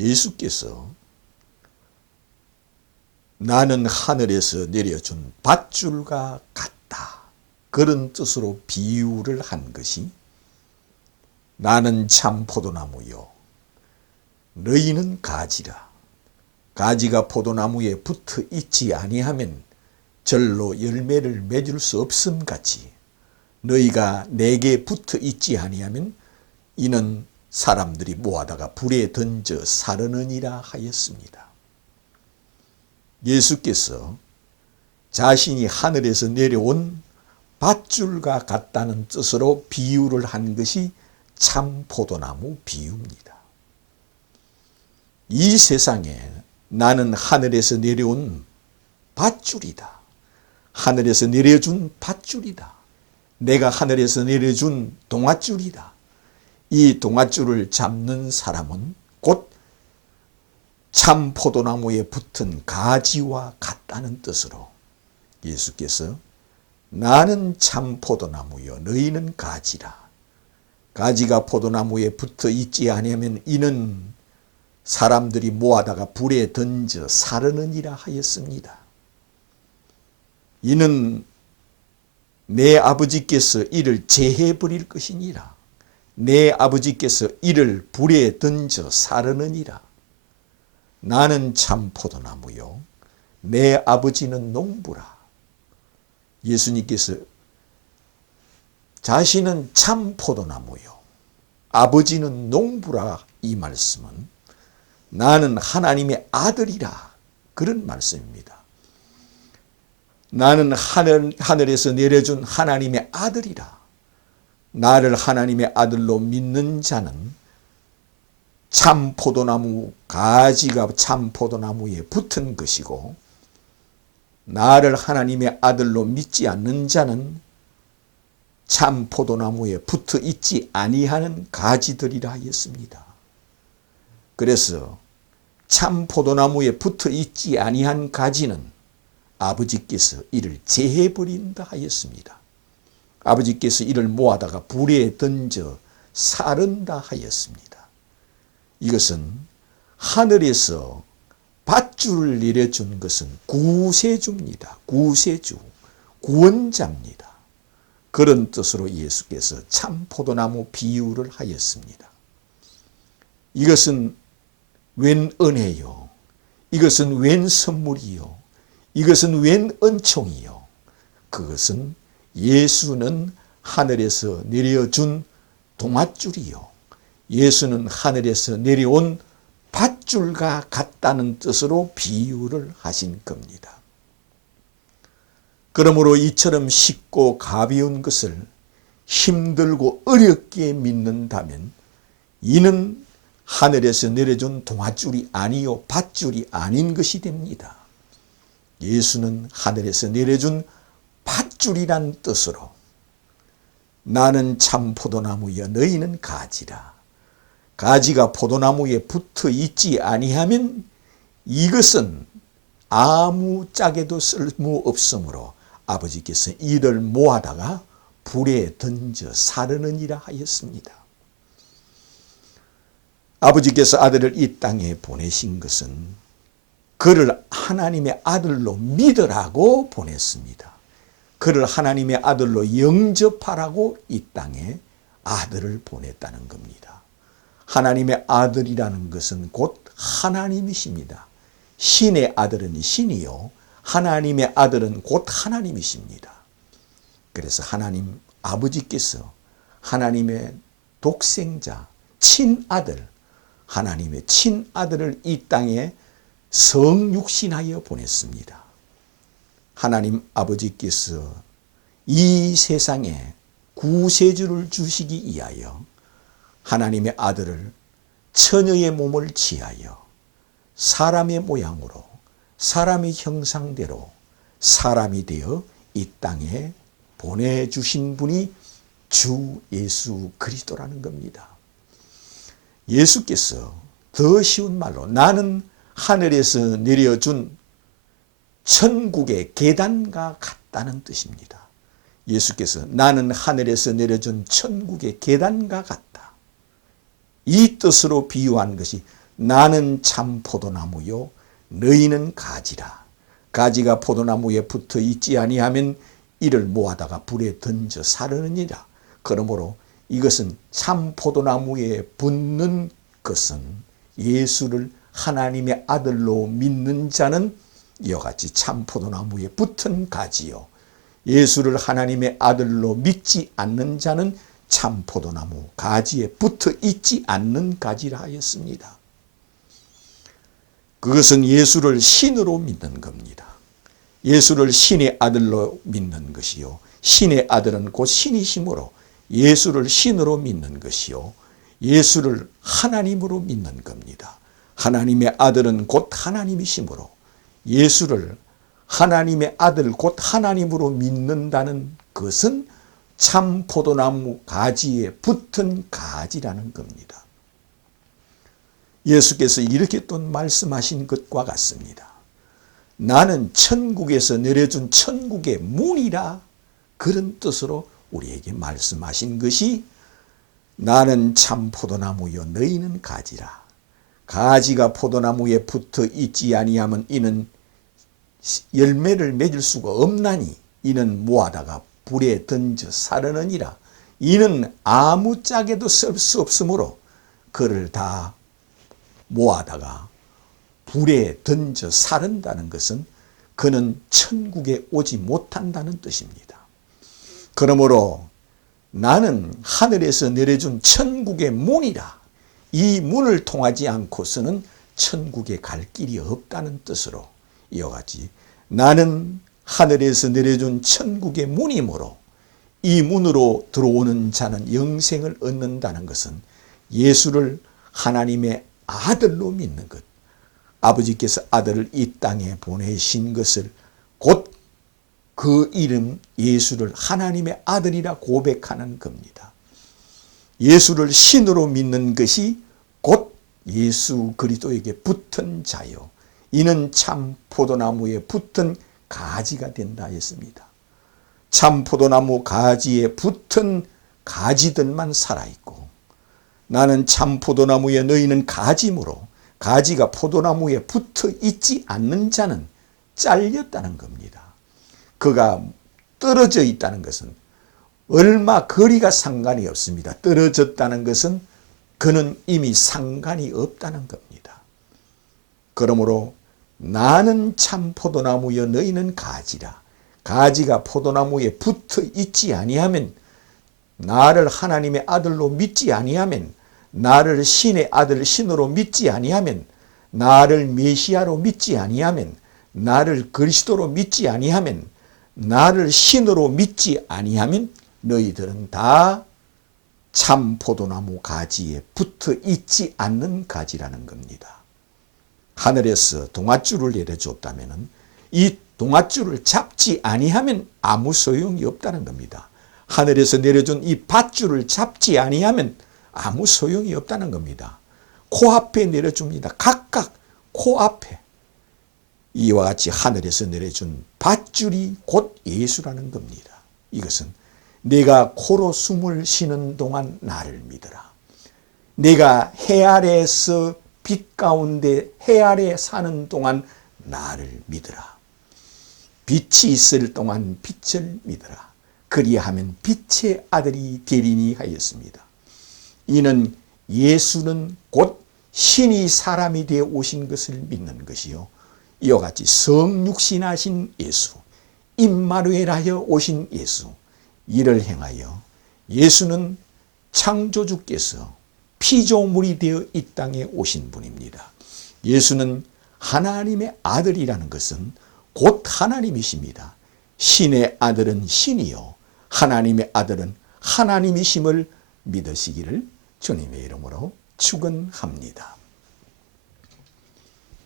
예수께서 나는 하늘에서 내려준 밧줄과 같다, 그런 뜻으로 비유를 한 것이, 나는 참 포도나무요 너희는 가지라. 가지가 포도나무에 붙어 있지 아니하면 절로 열매를 맺을 수 없음 같이 너희가 내게 붙어 있지 아니하면 이는 사람들이 모아다가 불에 던져 사르느니라 하였습니다. 예수께서 자신이 하늘에서 내려온 밧줄과 같다는 뜻으로 비유를 한 것이 참 포도나무 비유입니다. 이 세상에 나는 하늘에서 내려온 밧줄이다. 하늘에서 내려준 밧줄이다. 내가 하늘에서 내려준 동아줄이다. 이 동아줄을 잡는 사람은 곧 참 포도나무에 붙은 가지와 같다는 뜻으로 예수께서 나는 참 포도나무요 너희는 가지라. 가지가 포도나무에 붙어 있지 아니하면 이는 사람들이 모아다가 불에 던져 사르느니라 하였습니다. 이는 내 아버지께서 이를 제해 버릴 것이니라. 내 아버지께서 이를 불에 던져 사르느니라. 나는 참 포도나무요 내 아버지는 농부라. 예수님께서 자신은 참 포도나무요 아버지는 농부라, 이 말씀은 나는 하나님의 아들이라, 그런 말씀입니다. 나는 하늘에서 내려준 하나님의 아들이라. 나를 하나님의 아들로 믿는 자는 참 포도나무 가지가 참 포도나무에 붙은 것이고, 나를 하나님의 아들로 믿지 않는 자는 참 포도나무에 붙어 있지 아니하는 가지들이라 하였습니다. 그래서 참 포도나무에 붙어 있지 아니한 가지는 아버지께서 이를 제해 버린다 하였습니다. 아버지께서 이를 모아다가 불에 던져 사른다 하였습니다. 이것은 하늘에서 밧줄을 내려준 것은 구세주입니다. 구세주, 구원자입니다. 그런 뜻으로 예수께서 참 포도나무 비유를 하였습니다. 이것은 웬 은혜요, 이것은 웬 선물이요, 이것은 웬 은총이요. 그것은 예수는 하늘에서 내려준 동아줄이요, 예수는 하늘에서 내려온 밧줄과 같다는 뜻으로 비유를 하신 겁니다. 그러므로 이처럼 쉽고 가벼운 것을 힘들고 어렵게 믿는다면 이는 하늘에서 내려준 동아줄이 아니요 밧줄이 아닌 것이 됩니다. 예수는 하늘에서 내려준 밧줄이란 뜻으로 나는 참 포도나무여 너희는 가지라. 가지가 포도나무에 붙어 있지 아니하면 이것은 아무 짝에도 쓸모없으므로 아버지께서 이를 모아다가 불에 던져 사르느니라 하였습니다. 아버지께서 아들을 이 땅에 보내신 것은 그를 하나님의 아들로 믿으라고 보냈습니다. 그를 하나님의 아들로 영접하라고 이 땅에 아들을 보냈다는 겁니다. 하나님의 아들이라는 것은 곧 하나님이십니다. 신의 아들은 신이요 하나님의 아들은 곧 하나님이십니다. 그래서 하나님 아버지께서 하나님의 독생자 친아들, 하나님의 친아들을 이 땅에 성육신하여 보냈습니다. 하나님 아버지께서 이 세상에 구세주를 주시기 위하여 하나님의 아들을 처녀의 몸을 취하여 사람의 모양으로 사람의 형상대로 사람이 되어 이 땅에 보내주신 분이 주 예수 그리스도라는 겁니다. 예수께서 더 쉬운 말로 나는 하늘에서 내려준 천국의 계단과 같다는 뜻입니다. 예수께서 나는 하늘에서 내려준 천국의 계단과 같다. 이 뜻으로 비유한 것이 나는 참 포도나무요 너희는 가지라. 가지가 포도나무에 붙어 있지 아니하면 이를 모아다가 불에 던져 사르느니라. 그러므로 이것은 참 포도나무에 붙는 것은 예수를 하나님의 아들로 믿는 자는 이와 같이 참 포도나무에 붙은 가지요, 예수를 하나님의 아들로 믿지 않는 자는 참 포도나무 가지에 붙어 있지 않는 가지라 하였습니다. 그것은 예수를 신으로 믿는 겁니다. 예수를 신의 아들로 믿는 것이요, 신의 아들은 곧 신이시므로 예수를 신으로 믿는 것이요, 예수를 하나님으로 믿는 겁니다. 하나님의 아들은 곧 하나님이시므로 예수를 하나님의 아들 곧 하나님으로 믿는다는 것은 참 포도나무 가지에 붙은 가지라는 겁니다. 예수께서 이렇게 또 말씀하신 것과 같습니다. 나는 천국에서 내려준 천국의 문이라, 그런 뜻으로 우리에게 말씀하신 것이 나는 참 포도나무요 너희는 가지라. 가지가 포도나무에 붙어 있지 아니하면 이는 열매를 맺을 수가 없나니 이는 모아다가 불에 던져 사르느니라. 이는 아무 짝에도 쓸 수 없으므로 그를 다 모아다가 불에 던져 사른다는 것은 그는 천국에 오지 못한다는 뜻입니다. 그러므로 나는 하늘에서 내려준 천국의 문이라. 이 문을 통하지 않고서는 천국에 갈 길이 없다는 뜻으로 이와 같이 나는 하늘에서 내려준 천국의 문이므로 이 문으로 들어오는 자는 영생을 얻는다는 것은 예수를 하나님의 아들로 믿는 것, 아버지께서 아들을 이 땅에 보내신 것을 곧 그 이름 예수를 하나님의 아들이라 고백하는 겁니다. 예수를 신으로 믿는 것이 곧 예수 그리스도에게 붙은 자요, 이는 참 포도나무에 붙은 가지가 된다 했습니다. 참 포도나무 가지에 붙은 가지들만 살아있고 나는 참 포도나무에 너희는 가지므로 가지가 포도나무에 붙어 있지 않는 자는 잘렸다는 겁니다. 그가 떨어져 있다는 것은 얼마 거리가 상관이 없습니다. 떨어졌다는 것은 그는 이미 상관이 없다는 겁니다. 그러므로 나는 참 포도나무여 너희는 가지라. 가지가 포도나무에 붙어 있지 아니하면, 나를 하나님의 아들로 믿지 아니하면, 나를 신의 아들 신으로 믿지 아니하면, 나를 메시아로 믿지 아니하면, 나를 그리스도로 믿지 아니하면, 나를 신으로 믿지 아니하면 너희들은 다 참 포도나무 가지에 붙어 있지 않는 가지라는 겁니다. 하늘에서 동아줄을 내려줬다면 이 동아줄을 잡지 아니하면 아무 소용이 없다는 겁니다. 하늘에서 내려준 이 밧줄을 잡지 아니하면 아무 소용이 없다는 겁니다. 코앞에 내려줍니다. 각각 코앞에. 이와 같이 하늘에서 내려준 밧줄이 곧 예수라는 겁니다. 이것은 내가 코로 숨을 쉬는 동안 나를 믿어라. 내가 해 아래에서 빛 가운데 해 아래 사는 동안 나를 믿어라. 빛이 있을 동안 빛을 믿어라. 그리하면 빛의 아들이 되리니 하였습니다. 이는 예수는 곧 신이 사람이 되어 오신 것을 믿는 것이요, 이와 같이 성육신하신 예수, 임마누엘하여 오신 예수, 이를 행하여 예수는 창조주께서 피조물이 되어 이 땅에 오신 분입니다. 예수는 하나님의 아들이라는 것은 곧 하나님이십니다. 신의 아들은 신이요 하나님의 아들은 하나님이심을 믿으시기를 주님의 이름으로 축원합니다.